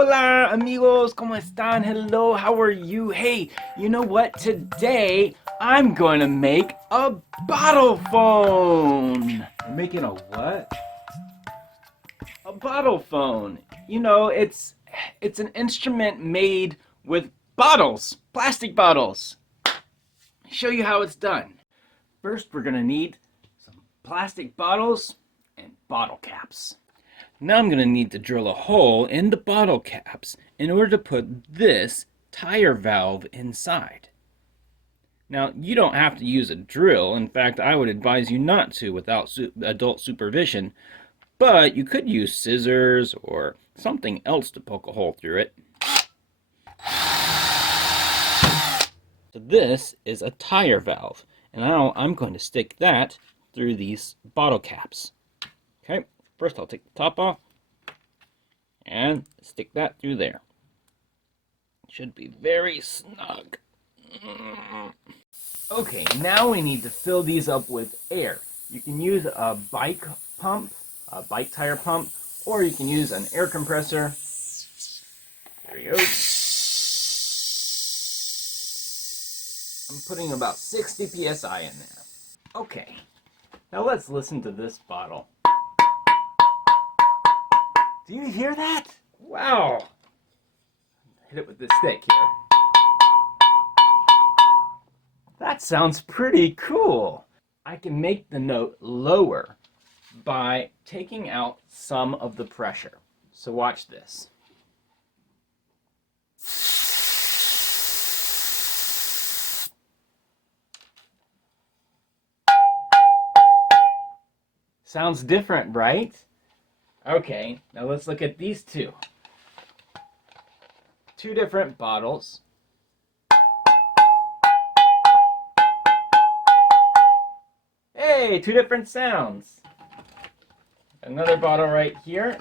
Hola amigos, ¿cómo están? Hello, how are you? Hey, you know what? Today I'm going to make a bottle phone. You're making a what? A bottle phone. You know, it's an instrument made with bottles, plastic bottles. I'll show you how it's done. First, we're going to need some plastic bottles and bottle caps. Now I'm going to need to drill a hole in the bottle caps in order to put this tire valve inside. Now, you don't have to use a drill. In fact, I would advise you not to without adult supervision, but you could use scissors or something else to poke a hole through it. So this is a tire valve, and now I'm going to stick that through these bottle caps. Okay. First, I'll take the top off and stick that through there. It should be very snug. Okay, now we need to fill these up with air. You can use a bike pump, a bike tire pump, or you can use an air compressor. There you go. I'm putting about 60 psi in there. Okay, now let's listen to this bottle. Do you hear that? Wow! Hit it with this stick here. That sounds pretty cool. I can make the note lower by taking out some of the pressure. So watch this. Sounds different, right? Okay, now let's look at these two. Two different bottles. Hey, two different sounds. Another bottle right here.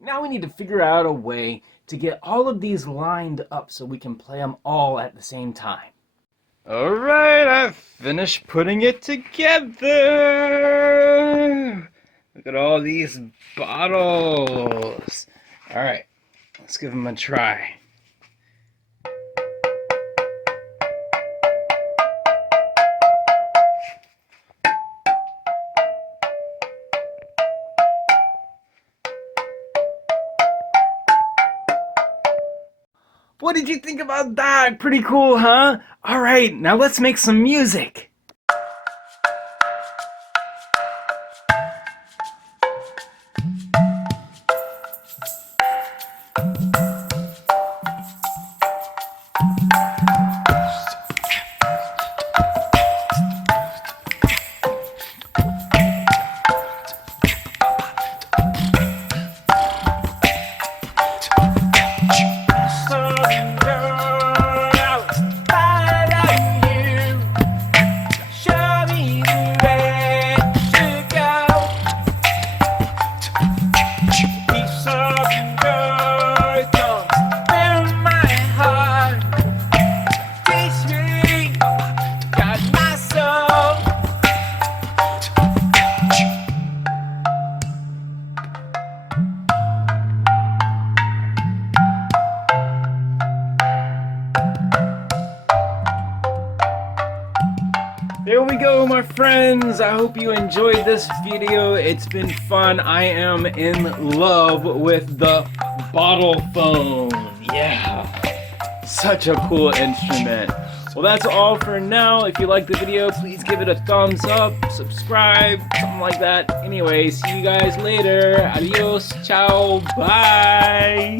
Now we need to figure out a way to get all of these lined up so we can play them all at the same time. Alright, I've finished putting it together. Look at all these bottles. Alright, let's give them a try. What did you think about that? Pretty cool, huh? All right, now let's make some music. There we go, my friends. I hope you enjoyed this video. It's been fun. I am in love with the bottle phone. Yeah, such a cool instrument. Well, that's all for now. If you like the video, please give it a thumbs up, subscribe, something like that. Anyway, see you guys later. Adios, ciao, bye.